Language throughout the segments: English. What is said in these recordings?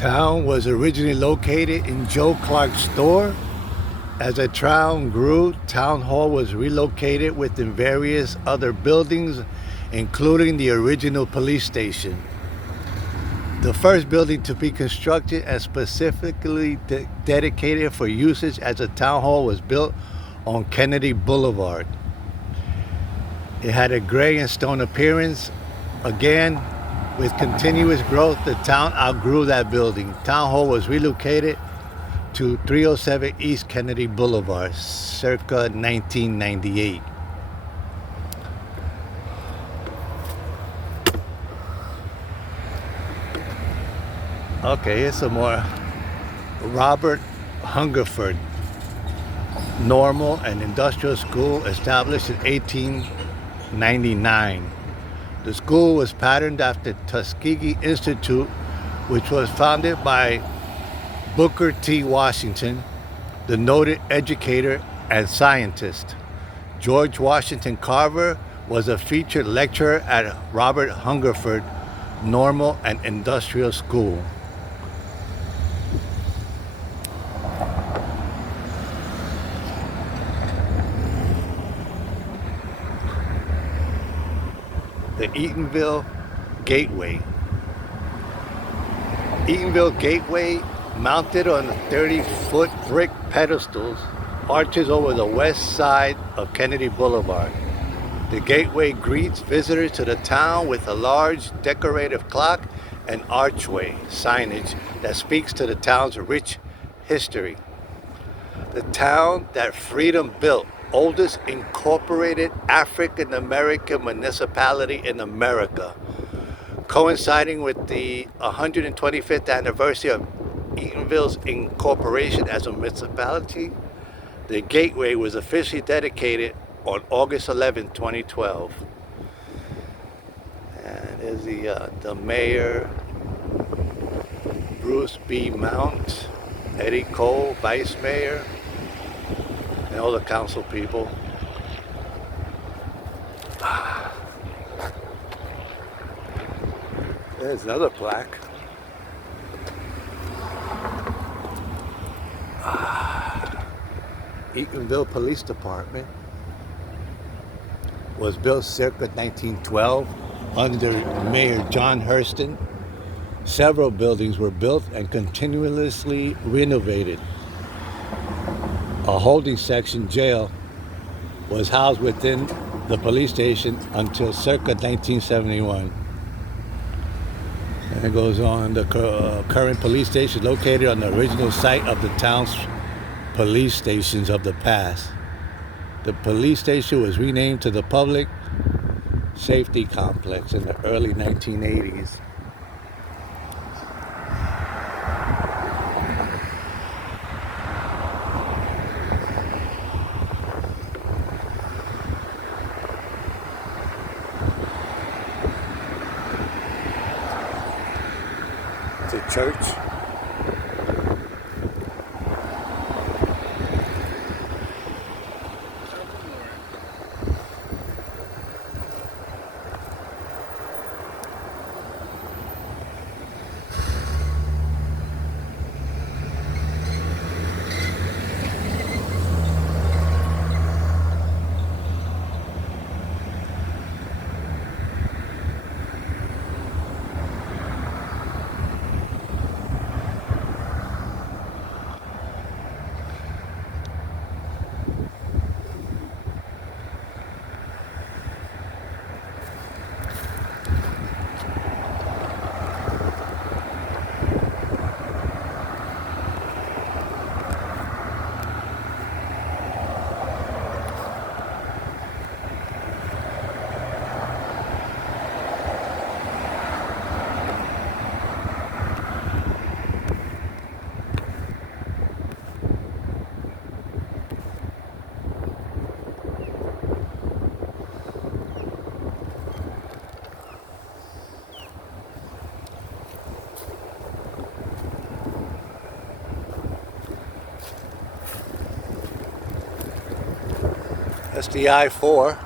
Town was originally located in Joe Clark's store. As the town grew, Town Hall was relocated within various other buildings, including the original police station. The first building to be constructed and specifically dedicated for usage as a town hall was built on Kennedy Boulevard. It had a gray and stone appearance. Again, with continuous growth, the town outgrew that building. Town Hall was relocated to 307 East Kennedy Boulevard, circa 1998. Okay, here's some more. Robert Hungerford Normal and Industrial School, established in 1899. The school was patterned after Tuskegee Institute, which was founded by Booker T. Washington, the noted educator and scientist. George Washington Carver was a featured lecturer at Robert Hungerford Normal and Industrial School. The Eatonville Gateway. Eatonville Gateway, mounted on 30-foot brick pedestals, arches over the west side of Kennedy Boulevard. The gateway greets visitors to the town with a large decorative clock and archway signage that speaks to the town's rich history. The town that freedom built, oldest incorporated African American municipality in America. Coinciding with the 125th anniversary of Eatonville's incorporation as a municipality, the gateway was officially dedicated on August 11, 2012. And there's the mayor, Bruce B. Mount, Eddie Cole, vice mayor, and all the council people. There's another plaque. Eatonville Police Department was built circa 1912 under Mayor John Hurston. Several buildings were built and continuously renovated. A holding section jail was housed within the police station until circa 1971. And it goes on, the current police station located on the original site of the town's police stations of the past. The police station was renamed to the Public Safety Complex in the early 1980s. It's a church. That's the I-4.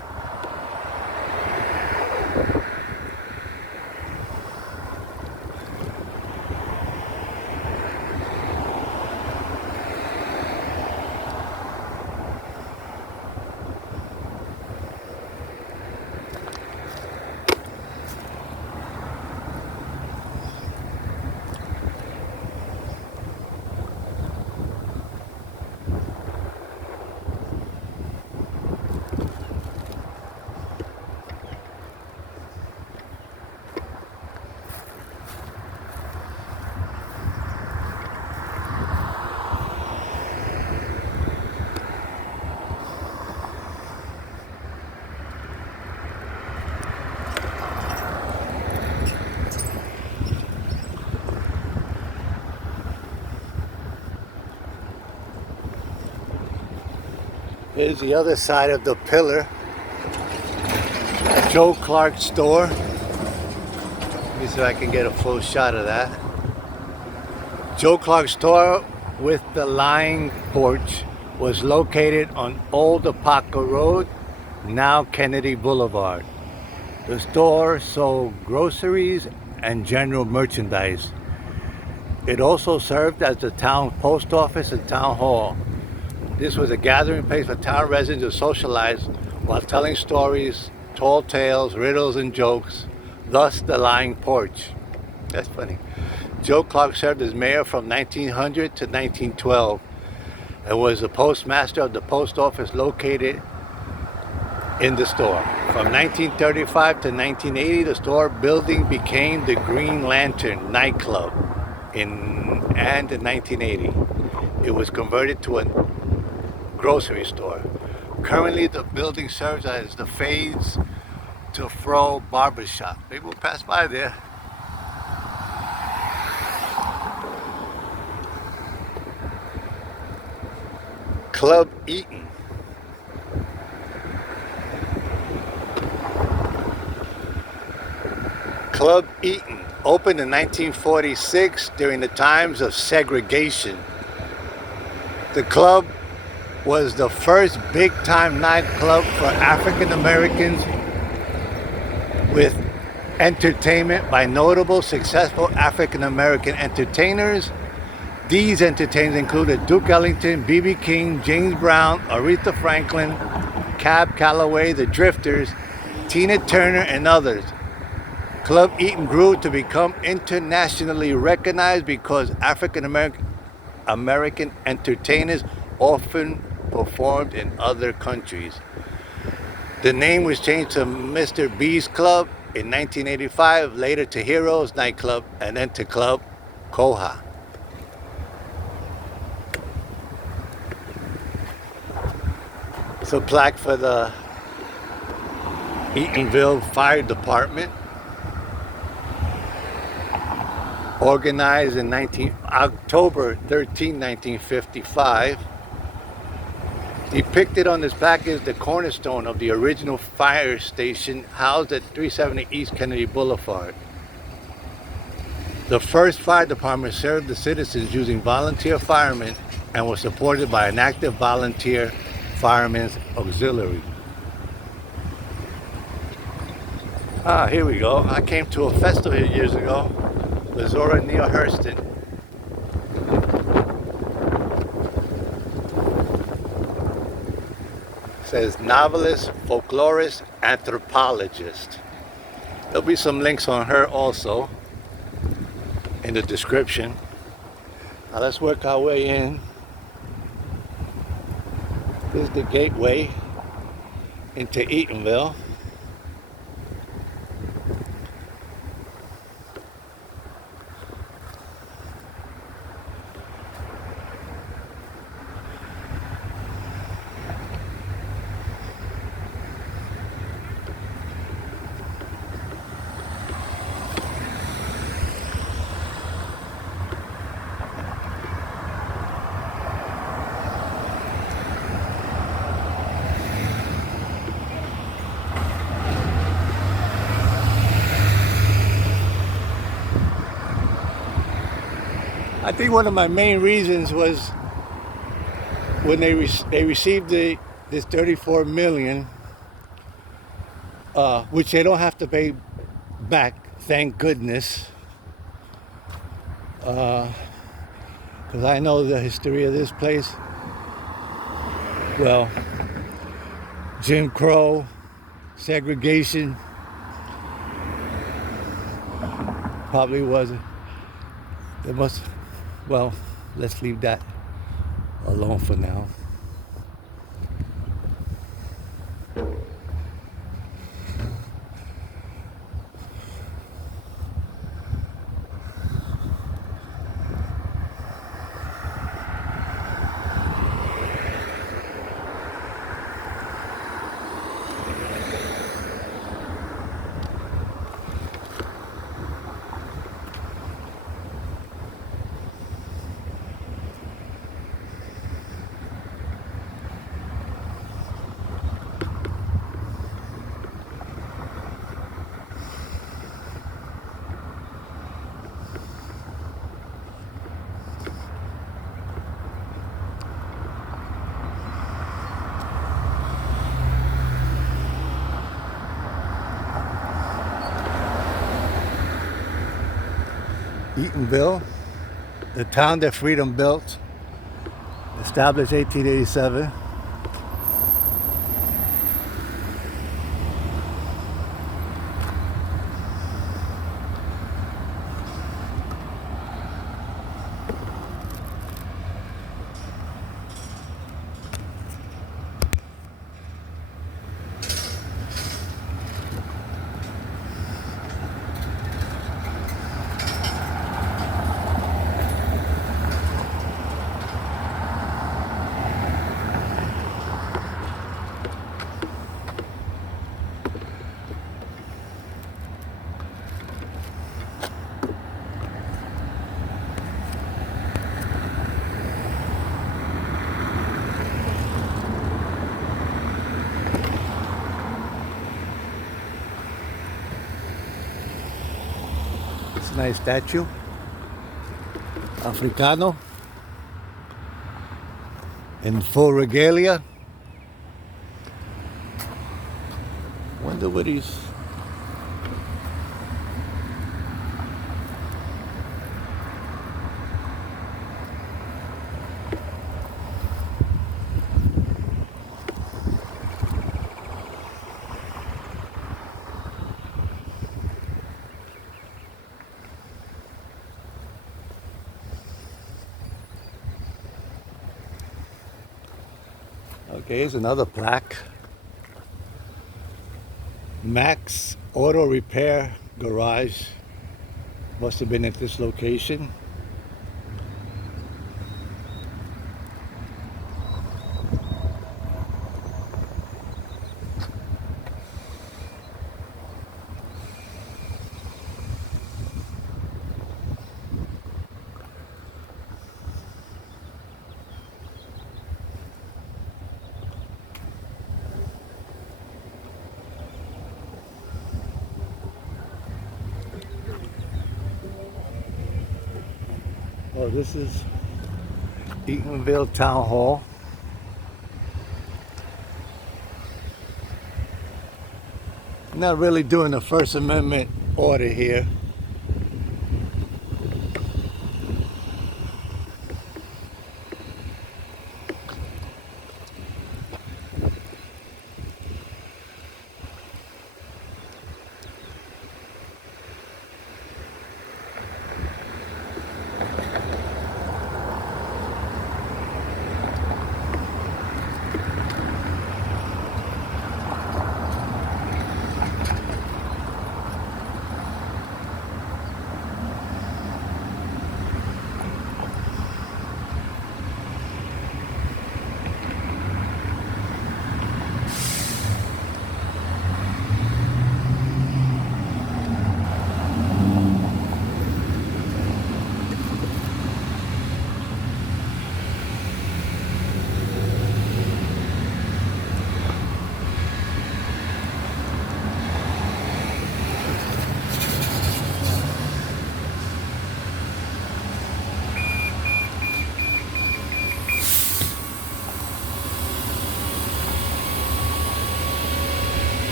Here's the other side of the pillar. Joe Clark store. Let me see if I can get a full shot of that. Joe Clark store with the lying porch was located on Old Apaca Road, now Kennedy Boulevard. The store sold groceries and general merchandise. It also served as the town post office and town hall. This was a gathering place for town residents to socialize while telling stories, tall tales, riddles, and jokes, thus the lying porch. That's funny. Joe Clark served as mayor from 1900 to 1912 and was the postmaster of the post office located in the store. From 1935 to 1980, the store building became the Green Lantern nightclub. In 1980, it was converted to a grocery store. Currently, the building serves as the Fades to Fro barbershop. Maybe we'll pass by there. Club Eaton. Club Eaton opened in 1946 during the times of segregation. The club was the first big-time nightclub for African Americans with entertainment by notable successful African American entertainers. These entertainers included Duke Ellington, B.B. King, James Brown, Aretha Franklin, Cab Calloway, the Drifters, Tina Turner, and others. Club Eaton grew to become internationally recognized because African American entertainers often performed in other countries. The name was changed to Mr. B's Club in 1985, later to Heroes Nightclub, and then to Club Koha. It's a plaque for the Eatonville Fire Department, organized in October 13, 1955. Depicted on this plaque is the cornerstone of the original fire station housed at 370 East Kennedy Boulevard. The first fire department served the citizens using volunteer firemen and was supported by an active volunteer firemen's auxiliary. Here we go. I came to a festival here years ago. Lazora Neil Hurston. Says novelist, folklorist, anthropologist. There'll be some links on her also in the description. Now let's work our way in. This is the gateway into Eatonville. I think one of my main reasons was when they received this 34 million, which they don't have to pay back, thank goodness, because I know the history of this place. Well, Jim Crow, segregation, probably wasn't. There must. Well, let's leave that alone for now. Eatonville, the town that freedom built, established 1887. It's a nice statue. Africano. In full regalia. Wonder what he's... Okay, here's another plaque. Max Auto Repair Garage. Must have been at this location. Oh, this is Eatonville Town Hall. Not really doing the First Amendment order here.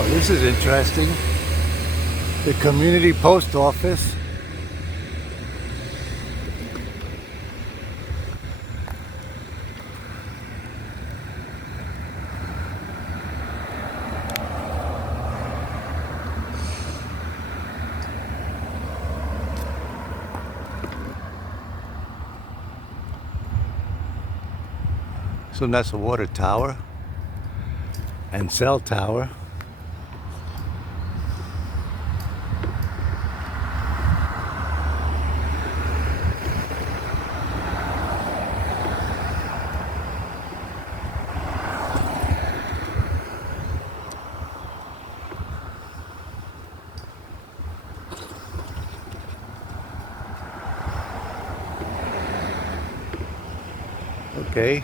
Oh, this is interesting. The community post office. So that's a water tower and cell tower. Okay.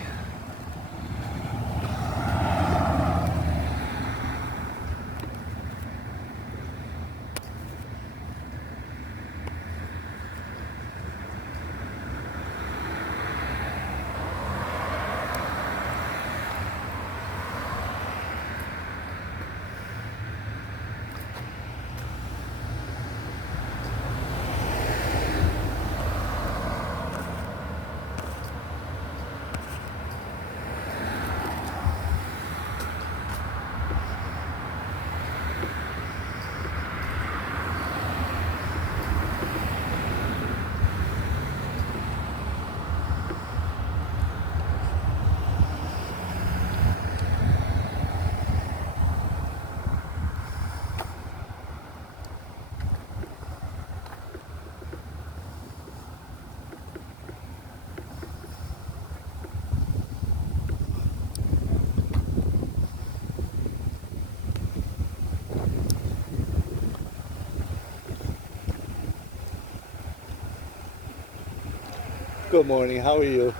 Good morning. How are you?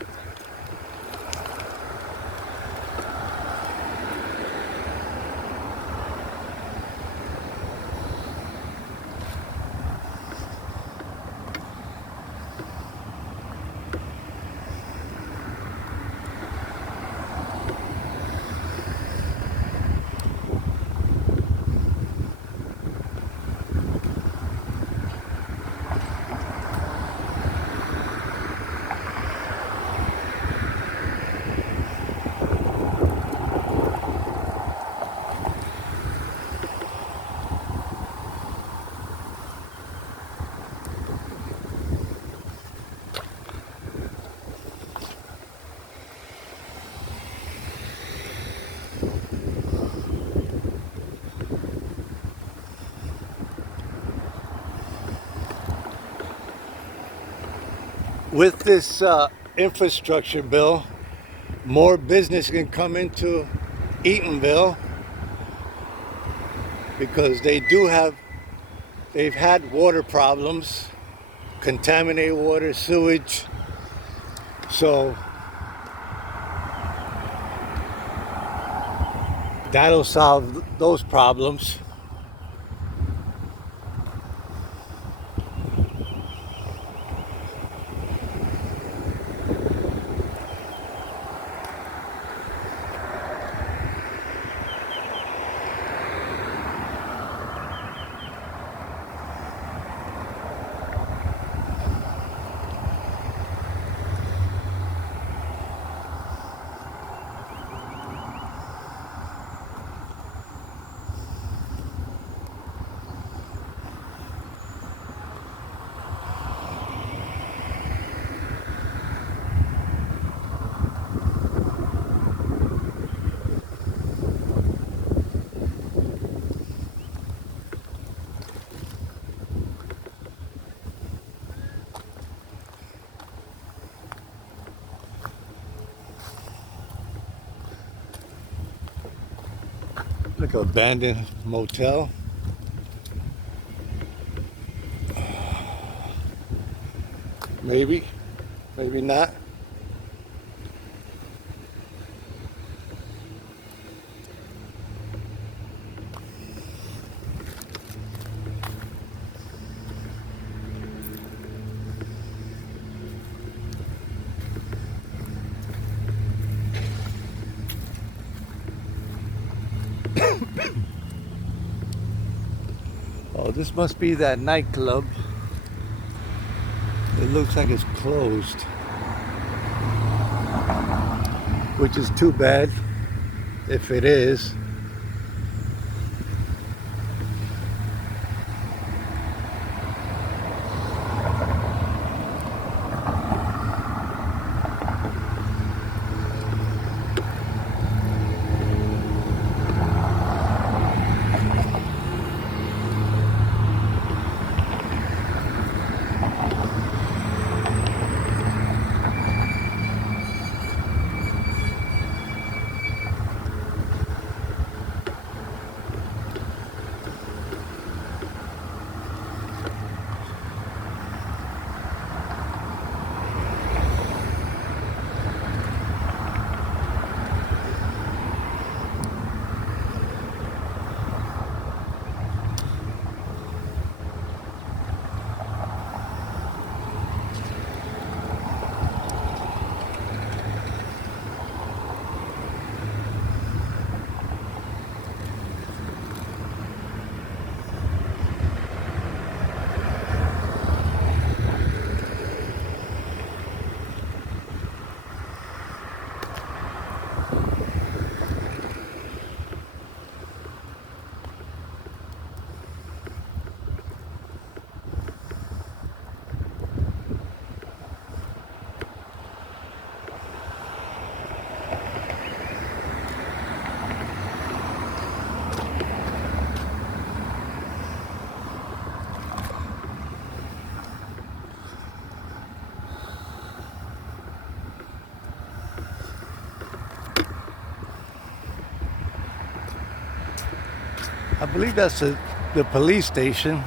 With this infrastructure bill, more business can come into Eatonville because they've had water problems, contaminated water, sewage. So that'll solve those problems. Like an abandoned motel. Maybe, maybe not. Oh, this must be that nightclub. It looks like it's closed, which is too bad if it is. I believe that's the police station.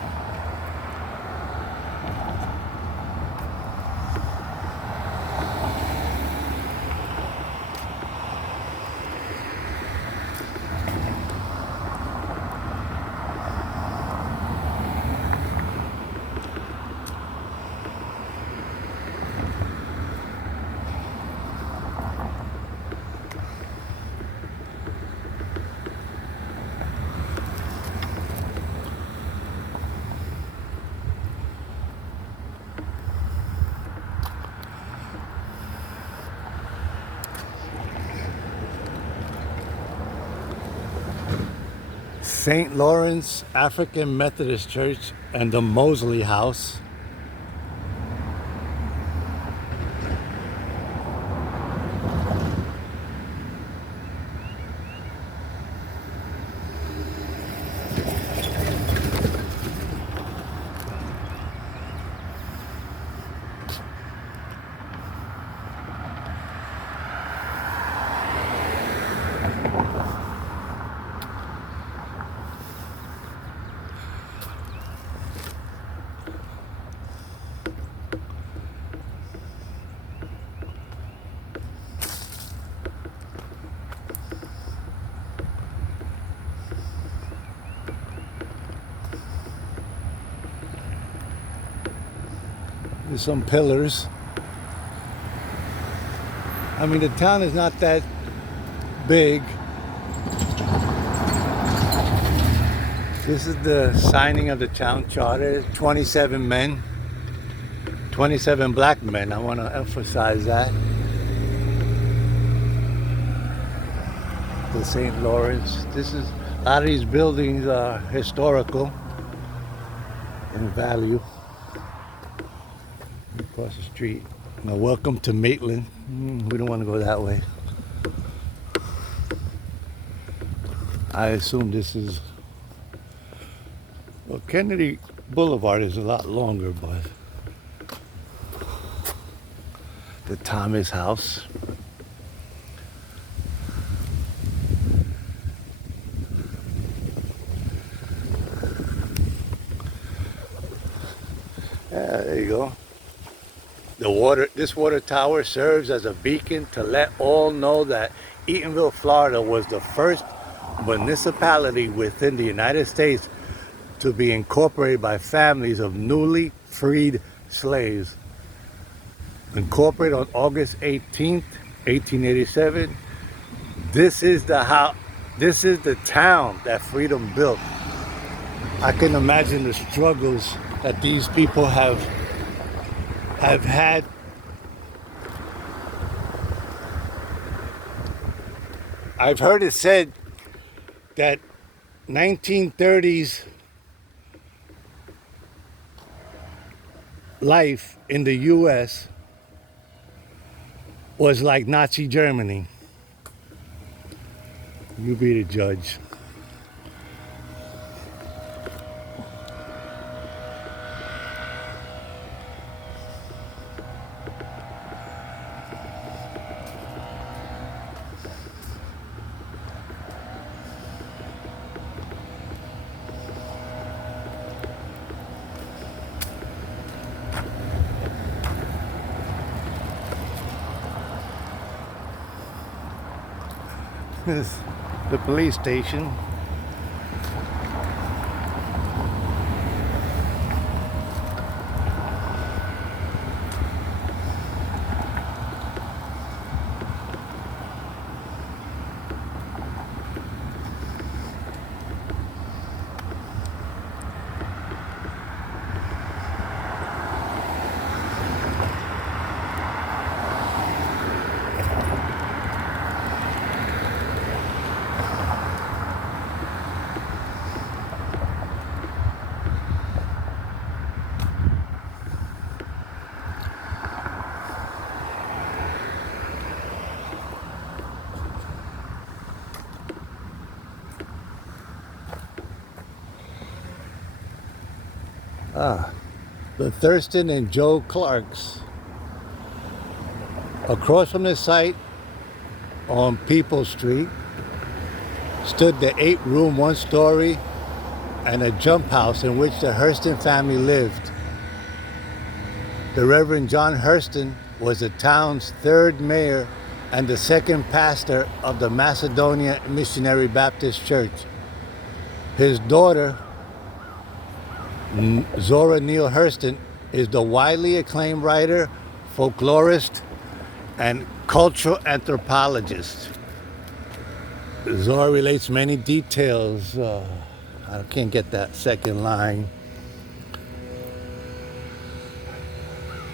St. Lawrence African Methodist Church and the Mosley House. There's some pillars. I mean, the town is not that big. This is the signing of the town charter. 27 men, 27 black men. I want to emphasize that. The St. Lawrence. This is, a lot of these buildings are historical in value. Across the street. Now, welcome to Maitland. We don't want to go that way. I assume this is, well, Kennedy Boulevard is a lot longer, but the Thomas House. Yeah, there you go. This water tower serves as a beacon to let all know that Eatonville, Florida was the first municipality within the United States to be incorporated by families of newly freed slaves. Incorporated on August 18th, 1887. This is the town that freedom built. I can imagine the struggles that these people have had. I've heard it said that 1930s life in the US was like Nazi Germany. You be the judge. This is the police station. The Thurston and Joe Clarks. Across from the site on People Street stood the 8-room, 1-story, and a jump house in which the Hurston family lived. The Reverend John Hurston was the town's 3rd mayor and the 2nd pastor of the Macedonia Missionary Baptist Church. His daughter, Zora Neale Hurston, is the widely acclaimed writer, folklorist, and cultural anthropologist. Zora relates many details. I can't get that second line.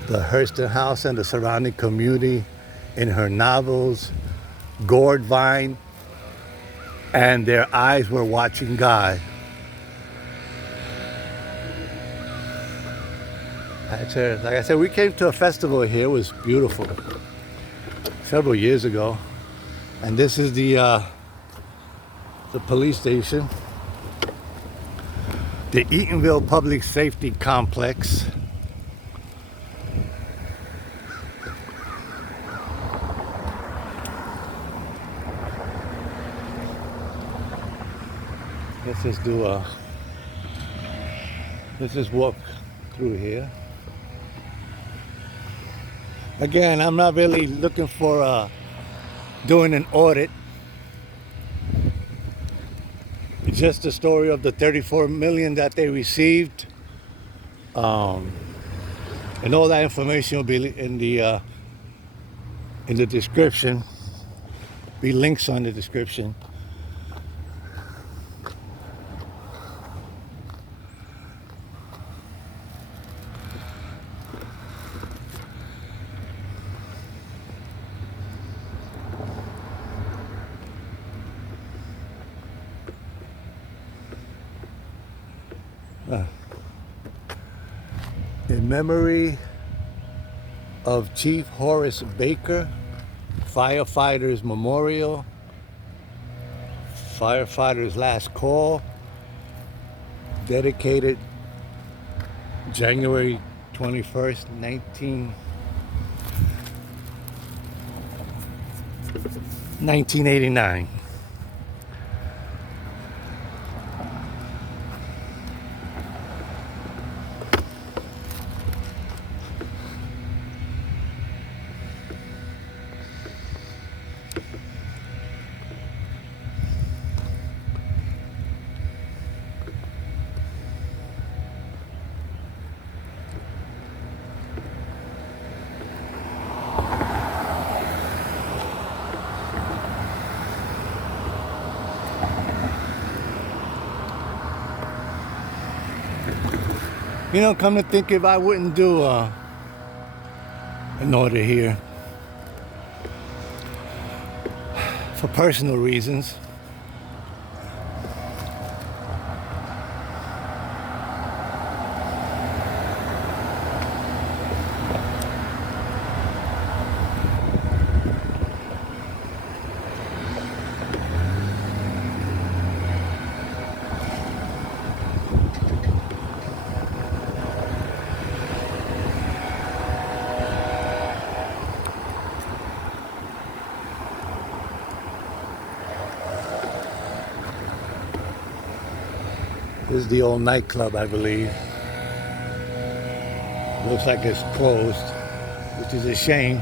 The Hurston house and the surrounding community in her novels, Gourd Vine, and their eyes were watching God. Like I said, we came to a festival here. It was beautiful several years ago. And this is the police station, the Eatonville Public Safety Complex. Let's just walk through here. Again, I'm not really looking for doing an audit. It's just the story of the 34 million that they received, and all that information will be in the description. Be links on the description. In memory of Chief Horace Baker, Firefighters Memorial, Firefighters Last Call, dedicated January 21st, 1989. You know, come to think of it, I wouldn't do an order here for personal reasons. This is the old nightclub, I believe. Looks like it's closed, which is a shame.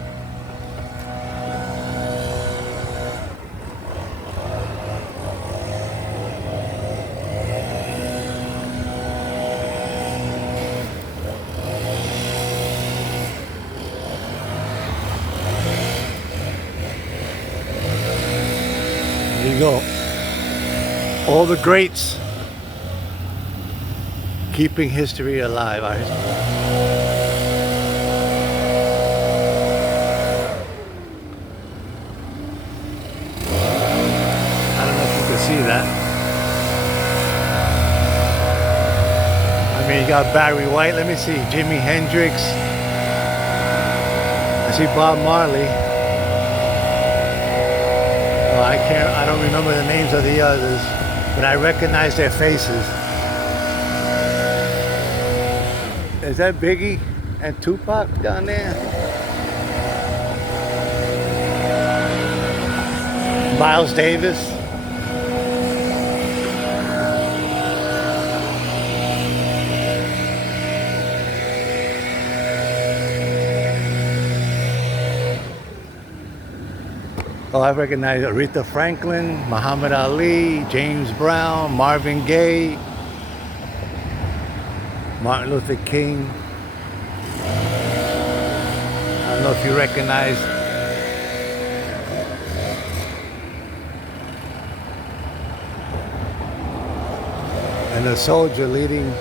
There you go. All the greats keeping history alive. I don't know if you can see that. I mean, you got Barry White. Let me see. Jimi Hendrix. I see Bob Marley. Oh, I don't remember the names of the others, but I recognize their faces. Is that Biggie and Tupac down there? Miles Davis. Oh, I recognize Aretha Franklin, Muhammad Ali, James Brown, Marvin Gaye, Martin Luther King. I don't know if you recognize and a soldier leading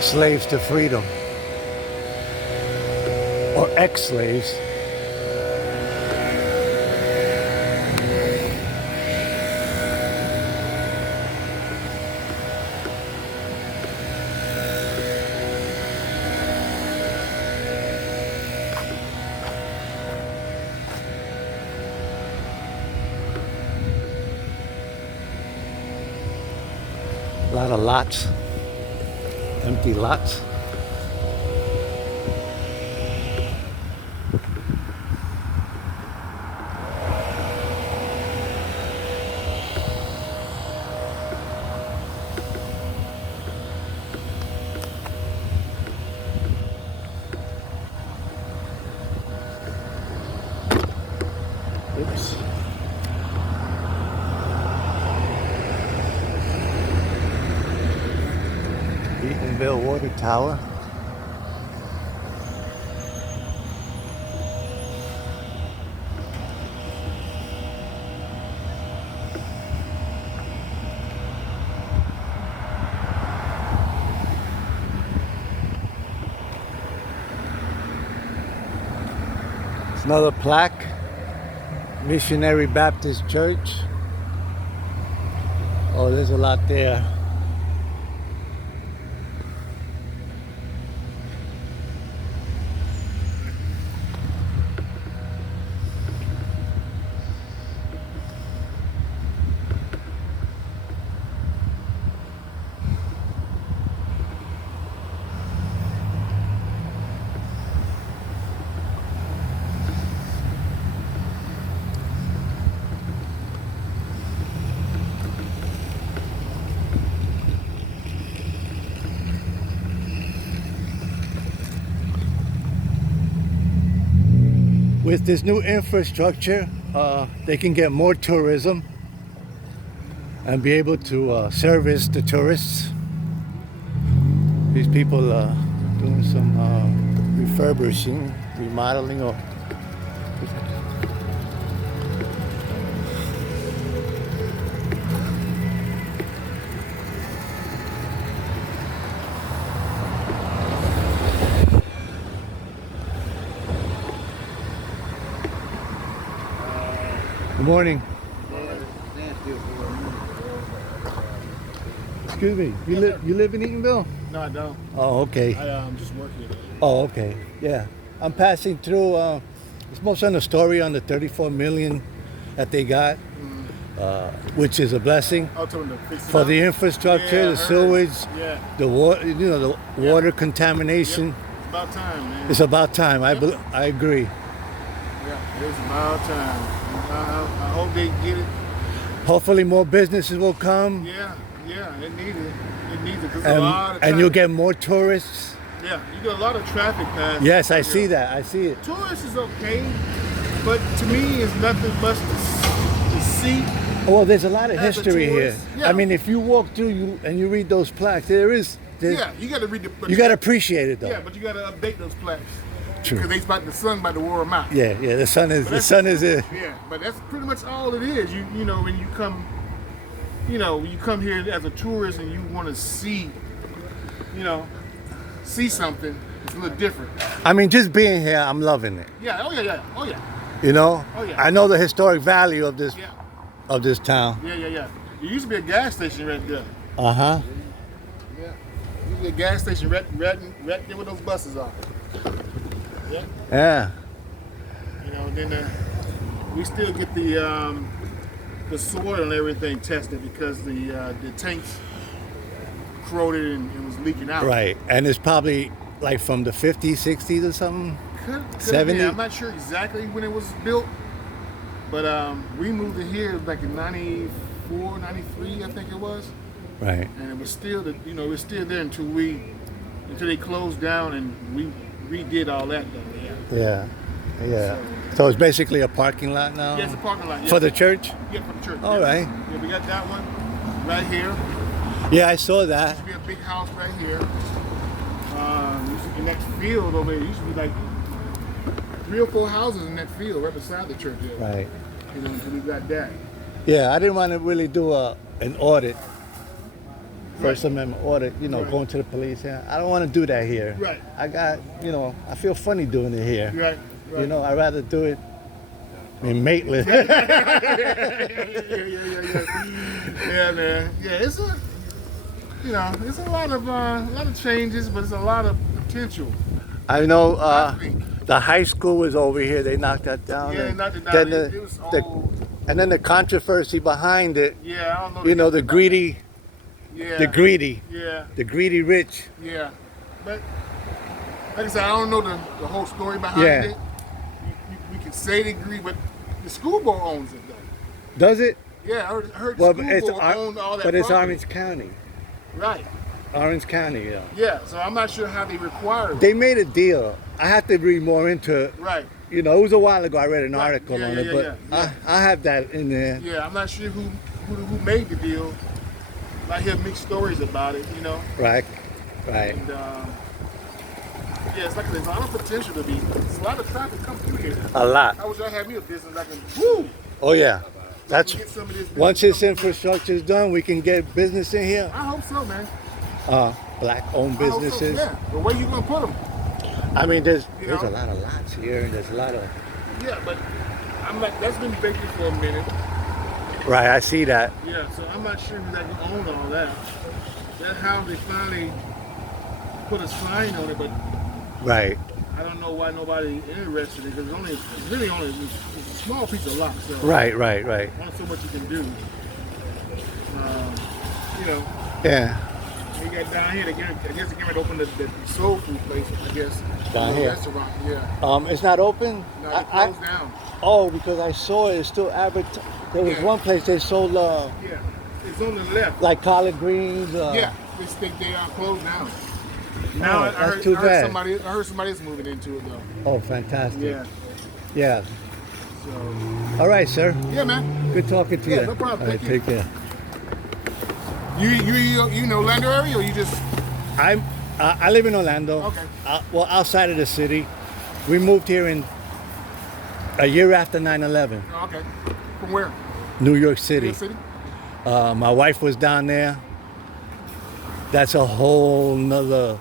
slaves to freedom, or ex-slaves. A lot of lots, empty lots. Oops. Eatonville Water Tower. It's another plaque. Missionary Baptist Church. Oh, there's a lot there. With this new infrastructure, they can get more tourism and be able to service the tourists. These people are doing some refurbishing, remodeling, or Good morning. Excuse me. You live in Eatonville? No, I don't. Oh, okay. I'm just working. Oh, okay. Yeah. I'm passing through. It's most on the story on the 34 million that they got, which is a blessing I'll tell them to fix it for up. the infrastructure, Yeah, I the heard. sewage, Yeah. the water. You know, the water contamination. Yep. It's about time, man. It's about time. Yep. I agree. Yeah, it's about time. I hope they get it. Hopefully, more businesses will come, Yeah, it needs it. It needs it. 'Cause there's a lot of and you'll traffic. get more tourists. Yeah, you get a lot of traffic pass. Yes, I see that. I see it. Tourists is okay, but to me, it's nothing much to see. Well, there's a lot of As a history here. tourist, yeah. I mean, if you walk through and you read those plaques, there's Yeah, you got to read the. but you got to appreciate it though. Yeah, but you got to update those plaques. True. Because the sun about to wear them out. Yeah, the sun is it. Yeah, but that's pretty much all it is. You know when you come, when you come here as a tourist and you want to see, see something, it's a little different. I mean, just being here, I'm loving it. Yeah. Oh yeah. Oh yeah. You know. Oh, yeah. I know the historic value of this Yeah. town. Yeah. There used to be a gas station right there. Uh huh. Yeah. There used to be a gas station right there where those buses are. Yeah. Yeah. Then we still get the soil and everything tested because the tanks corroded and was leaking out. Right, and it's probably like from the 50s, 60s or something. Could 70? I'm not sure exactly when it was built, but we moved it here like in 94, 93, I think it was. Right. And it was still it was still there until they closed down and we redid all that though. Yeah. So it's basically a parking lot now. Yeah, it's a parking lot. Yeah. For the church. Yeah, for the church. All right. Yeah, we got that one right here. Yeah, I saw that. Used to be a big house right here. Used to be next field over there. Used to be like 3 or 4 houses in that field right beside the church there. Right. Until we got that. Yeah, I didn't want to really do an audit. First Right. Amendment audit, Right. going to the police here. I don't want to do that here. Right. I got, I feel funny doing it here. Right. I'd rather do it in Maitland. Yeah, man. Yeah, it's it's a lot of changes, but it's a lot of potential. I know I think. the high school was over here. They knocked that down. Yeah, they and knocked it down. then It was old. and then the controversy behind it. Yeah, I don't know. The greedy Yeah. The greedy. Yeah. The greedy rich. Yeah. But like I said, I don't know the whole story behind Yeah. it. We can say they agree, but the school board owns it though. Does it? Yeah, I heard Well, the school board owned all that but it's property. Orange County. Right. Orange County, yeah. Yeah, so I'm not sure how they require it. They made a deal. I have to read more into it. Right. You know, it was a while ago I read an Right. article Yeah, on yeah, it, but yeah. I have that in there. Yeah, I'm not sure who made the deal. I hear mixed stories about it, you know. Right, right. And yeah, it's like there's a lot of potential to be. There's a lot of traffic come through here. A lot. I wish I had me a business I can. Woo! Oh yeah. That's Get some of this once business this come through. infrastructure is done, we can get business in here. I hope so, man. Black-owned I hope so, businesses. yeah. But where you gonna put them? I mean, there's You a know? lot of lots here, and there's a lot of. Yeah, but I'm like, that's been vacant for a minute. Right, I see that. Yeah, so I'm not sure who's that owned all that. That's how they finally put a sign on it, but Right. I don't know why nobody interested in it because it's really only it's a small piece of lot, so Right. not so much you can do. You know, Yeah. you got down here. I guess they're getting ready to open the soul food place. I guess Down the here. restaurant. Yeah, It's not open. no, they closed down. Oh, because I saw it. It's still advertised. There was Yeah. one place they sold Yeah, it's on the left. like collard greens. Yeah, they are closed now. Now I that's too bad. I heard somebody else moving into it though. Oh, fantastic. Yeah. Yeah. So All right, sir. yeah, man. Good talking to Yeah, you. no problem. All right, Thank you. take care. You know Orlando area or you just I live in Orlando. Okay. Well, outside of the city. We moved here in a year after 9/11, oh, okay? From where? New York New City. York City. My wife was down there. That's a whole nother.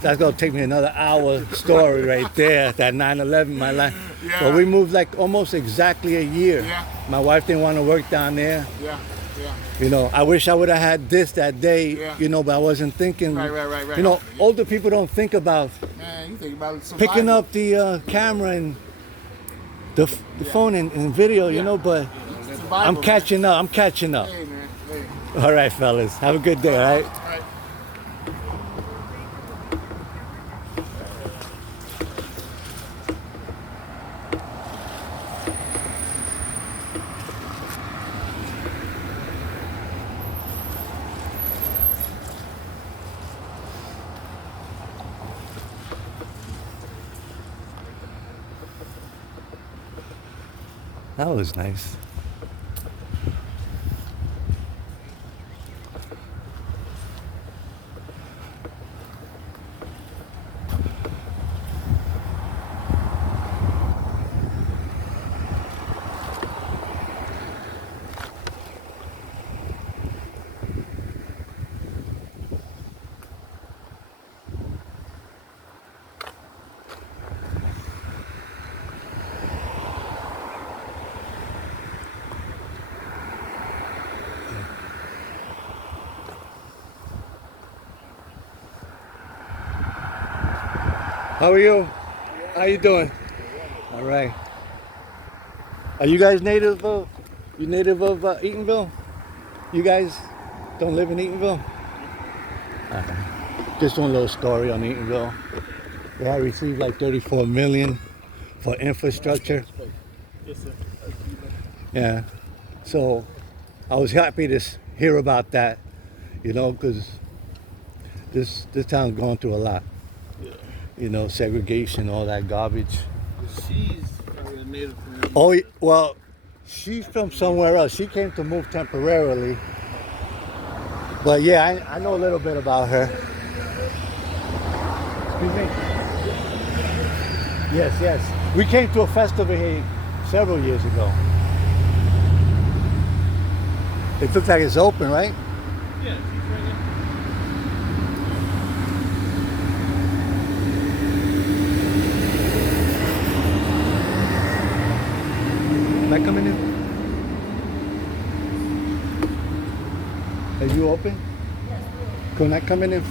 That's gonna take me another hour story right there. That 9/11, my life. Yeah. But we moved like almost exactly a year. Yeah. My wife didn't want to work down there. Yeah. You know, I wish I would have had this that day. Yeah. You know, but I wasn't thinking. Right. You know, older people don't think about Man, you think about it. picking up the camera and the phone and video. You Yeah. know, but Survival, I'm man. catching up. I'm catching up. Hey, man. Hey. All right, fellas. Have a good day. All right. All right. That was nice. How are you? How you doing? All right. Are you guys native of? You native of Eatonville? You guys don't live in Eatonville? All right. Just one little story on Eatonville. They had received like 34 million for infrastructure. Yes, sir. Yeah. So I was happy to hear about that, you know, because this town's going through a lot. Yeah. You know, segregation, all that garbage. She's probably a native from Oh, well, she's from somewhere else. She came to move temporarily. But yeah, I know a little bit about her. Excuse me? Yes. We came to a festival here several years ago. It looks like it's open, right? Yeah, she's right there. Am I coming in? Are you open? Can I come in and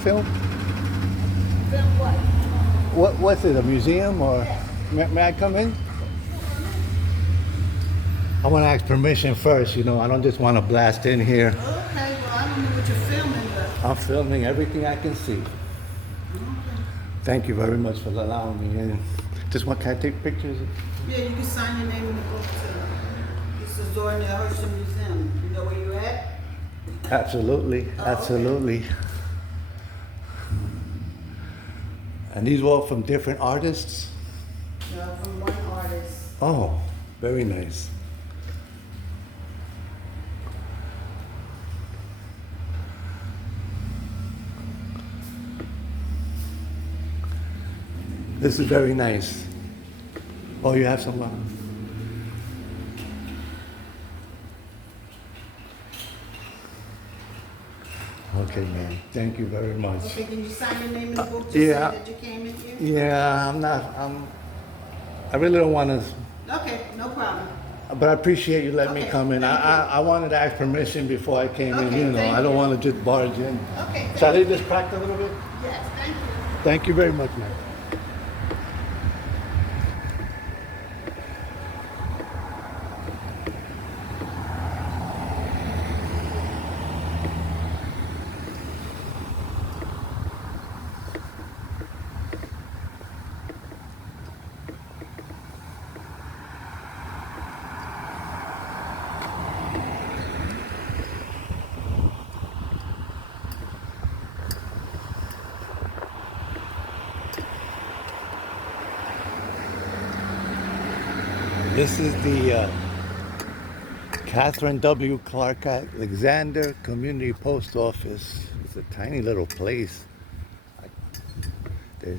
film? Film what? What's it, a museum or may I come in? I want to ask permission first, you know, I don't just want to blast in here. Okay, well, I'm don't know what you're filming, but I'm filming everything I can see. Thank you very much for allowing me in. Just want, can I take pictures? yeah, you can sign your name in the book too. This is Zorn Herschel Museum. You know where you're at? Absolutely, Oh, absolutely. And these were all from different artists? From one artist. Oh, very nice. This is very nice. Oh, you have some. Okay, man. Thank you very much. Okay, can you sign your name in the book to yeah. say that you came in here? Yeah, I really don't want to, Okay, no problem. but I appreciate you letting me Okay, come in. thank you. I wanted to ask permission before I came in, Okay, you know. thank I don't you. want to just barge in. Okay, Shall I thank leave this cracked a little bit? Yes, thank you. Thank you very much, man. This is the Catherine W. Clark Alexander Community Post Office. It's a tiny little place. It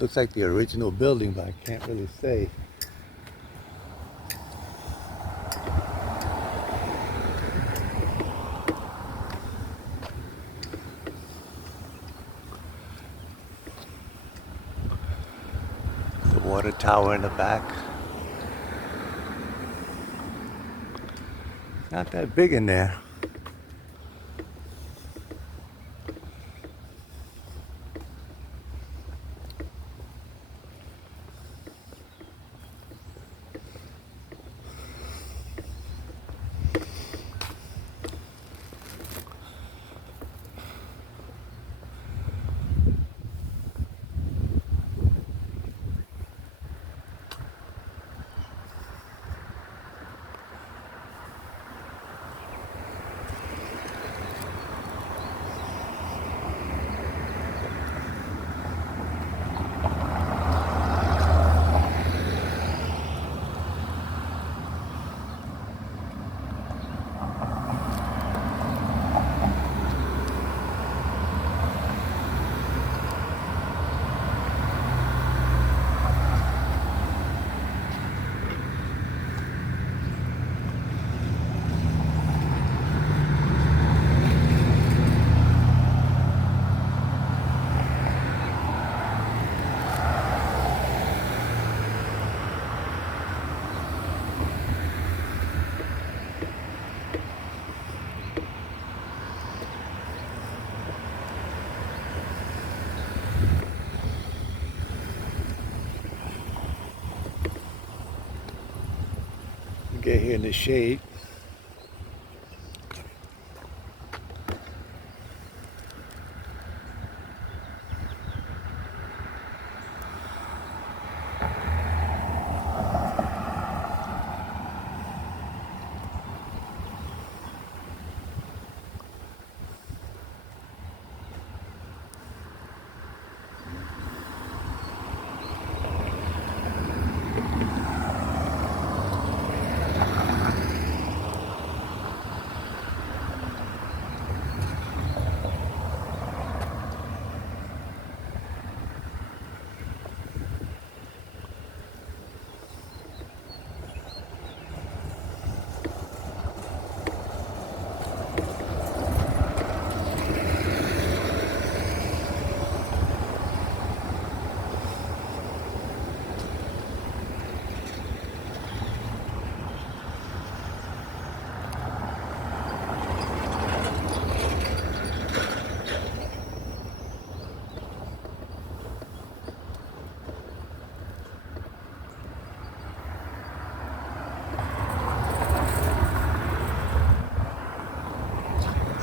looks like the original building, but I can't really say. The water tower in the back. Not that big in there. Get here in the shade.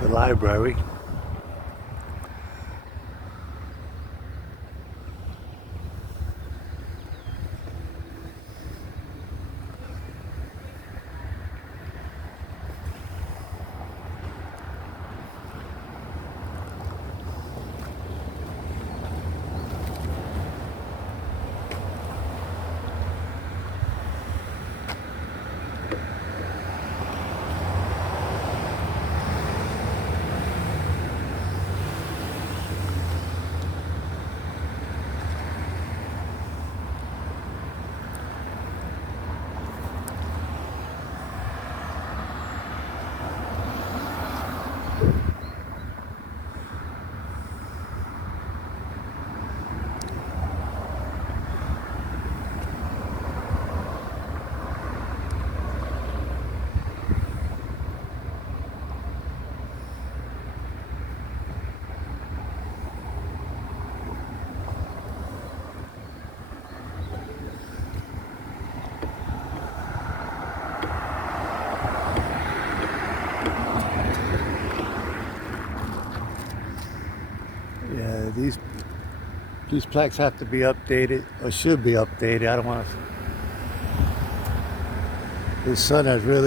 the library. Yeah, these plaques have to be updated, or should be updated. I don't want to. The sun has really